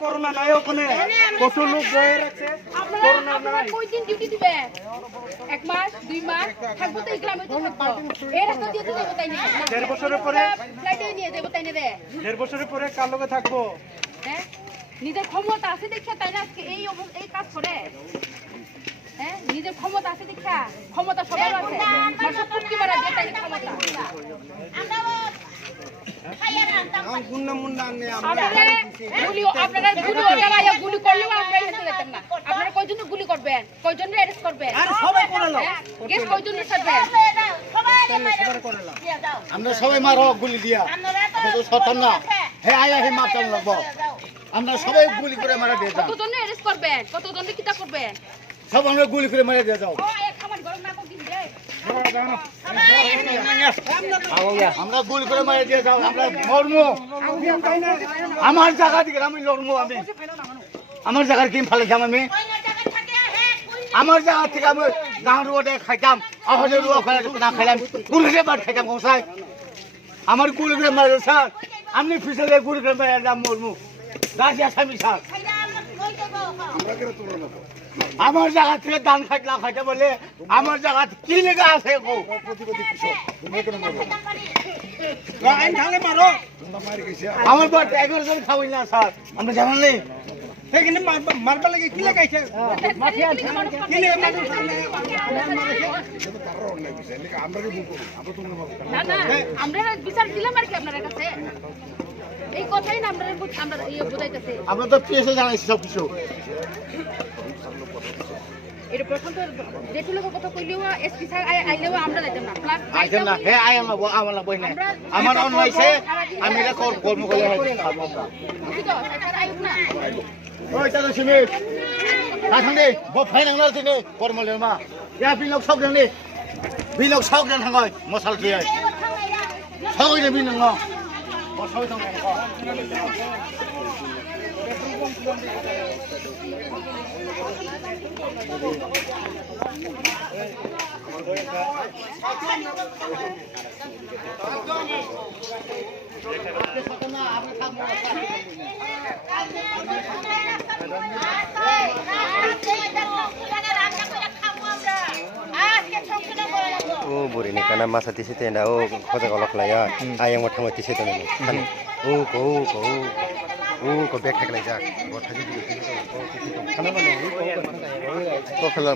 Corona নাই ওখানে কত লোক বয়ে রাখছে আপনারা কয়দিন ডিউটি দিবে? 1 মাস 2 মাস থাকবো তো এই গ্রামে তো থাকবো। এই রাস্তা দিয়ে তো যাবো তাই না? 1.5 বছরের পরে ফ্লাইটে নিয়ে যাবো তাই না রে? 1.5 বছরের পরে কার লগে থাকবো? হ্যাঁ নিজের ক্ষমতা আছে দেখা তাই না আজকে এই কাজ করে। হ্যাঁ নিজের ক্ষমতা আছে দেখা ক্ষমতা সবার আছে মানুষ কুকি মারা দিয়ে তাই ক্ষমতা আপনারা গুলি করলেও আমরা হেঁটে যেতাম না। আপনারা কয়জনে গুলি করবেন, কয়জনে অ্যারেস্ট করবেন, কয়জনে ছাড়বেন? আমরা সবাই মারো গুলি দিয়া সতন না হে আয়া হে মারতাম লাগবো আমরা সবাই গুলি করে মারা দিয়ে যাও কতজনে অ্যারেস্ট করবেন, কতজনে কিতা করবেন? সব আমরা গুলি করে মারা দিয়ে যাও আমরা গুলি করে মারা দিয়ে যাও আমরা মরমু আমার জায়গা থেকে আমি লড়মু আমি আমার জায়গার কিম ফালাইতাম আমি আমার জায়গা থেকে আমি গাঁ রোডে খাইতাম আহলে রুয়া না খাইলাম পুলিশে বাদ খাইতাম কোথায় আমার গুলি করে মারা স্যার আপনি ফিসলে গুলি করে মারা যাম মরমু গাছি আসামি স্যার আমার জায়গা থেকে ধান খাইতে না খাইতে বলে আমার জায়গা কি লেগে আছে আমার বাড়ি 11 জন খাওয়াই না স্যার আমরা জানান নেই মারবা লাগে কি লাগাইছে আমরা বিচার দিলাম আর কি আপনার কাছে এই কথাই না আমরা বুঝাইতেছি আমরা তো পিএসএ জানাইছি সব কিছু এটা প্রথম তো যেটু লোক কথা কইলেও এসপি স্যার আইলেও আমরা যাইতাম না প্লাস আইতাম না হে আই আমার বই না আমার অন্যায়ছে আমি এটা কর্ম করে খাবো আমরা বুঝি তো স্যার আইব না ওই চালু শুনে আথানে ব ফাইনাল দিনে কর্মলের মা ইয়া বিলক সব জানি বিলক সব জান থাঙ্গয় মশাল থিয়ে সবই দেবি নङ সবই দङ ओ बुरिनि काना मासा तिसे तेन्दा ओ खोजा गलक लाया आयंग थांग तिसे तेन ओ को बेक थाकलाय जा गथा जि खाना माने ओ खाना